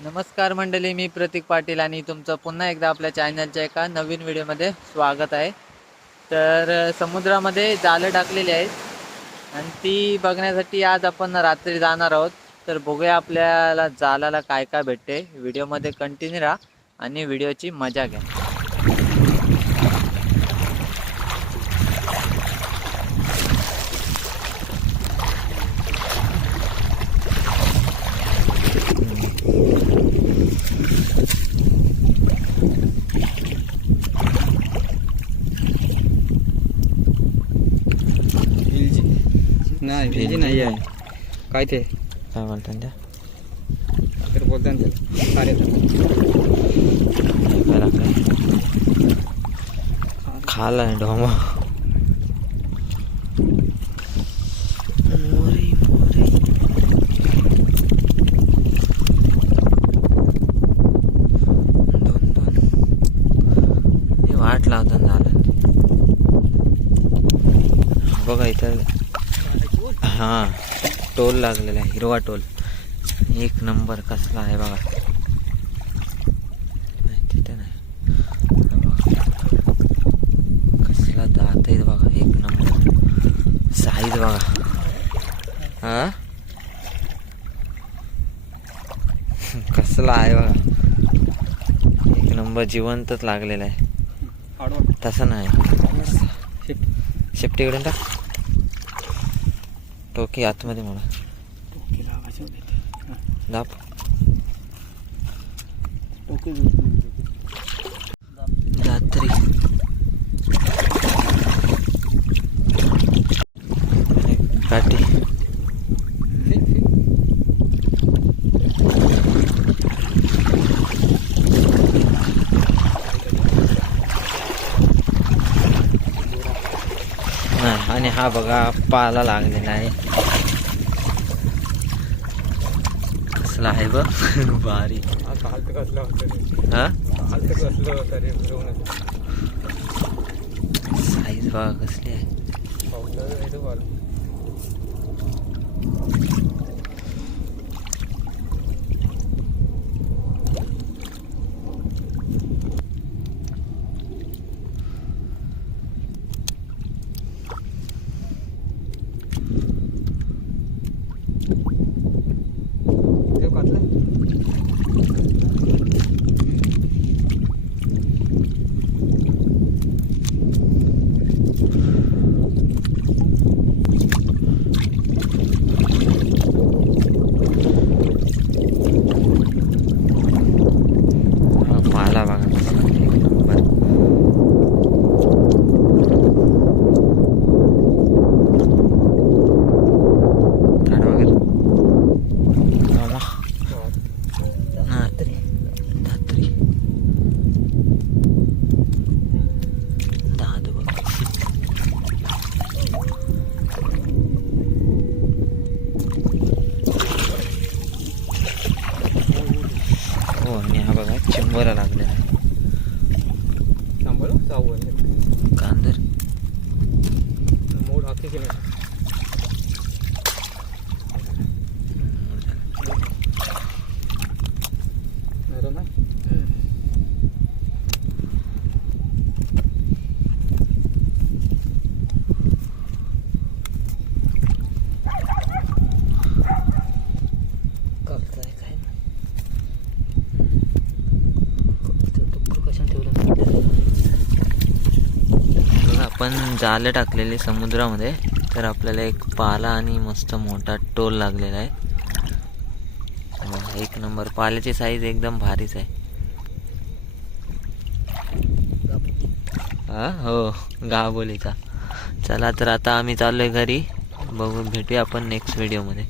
नमस्कार मंडळी मी प्रतीक पाटील आणि तुमचं पुन्हा एकदा आपल्या चॅनलच्या एका नवीन व्हिडिओमध्ये स्वागत आहे. तर समुद्रामध्ये जाळं टाकलेली आहेत आणि ती बघण्यासाठी आज आपण रात्री जाणार आहोत. तर बघूया आपल्याला जालाला काय काय भेटते व्हिडिओमध्ये कंटिन्यू राहा आणि व्हिडिओची मजा घ्या. नाही भेजी नाही आहे काय ते? काय म्हणतात त्या? तर बोलतात ना त्याला. अरे जरा काय? खाला ढोमा मोरे मोरे. दोन दोन. हे वाट लावताना झालं. बघा इथं हां टोल लागलेला आहे हिरवा टोल. एक नंबर कसला आहे बघा. नाही तिथे नाही. बघा. कसला दात आहे बघा एक नंबर. साईज बघा. हा? कसला आहे बघा. एक नंबर जिवंतच लागलेला आहे. तसं नाही. शेपटीकडून टाक. टोकी आतमध्ये मला टोके लावायचे. दाब. टोके रात्री. काठी नाही आणि हा बघा पाला लागलेला आहे कसला आहे बघ भारी साईज बघा कसली आहे पावसाळ्यात येतो बाल. देव कातलं? हा, पाला बघा कसला आहे. एक नंबर झाड वगैरे मामा धात्री धात्री दादू बघ हो आणि हा थांबवलं? सावं. कांदर मोड आखी केलं. नरम आहे? काय काय बघा आपण जालं टाकलेले समुद्रामध्ये तर आपल्याला एक पाला आणि मस्त मोठा टोल लागलेला आहे. हो, एक नंबर. पाल्याची साईज एकदम भारीच आहे. हा हो गाबोलीचा. चला तर आता आम्ही चाललोय घरी. बघू भेटूया आपण नेक्स्ट व्हिडिओमध्ये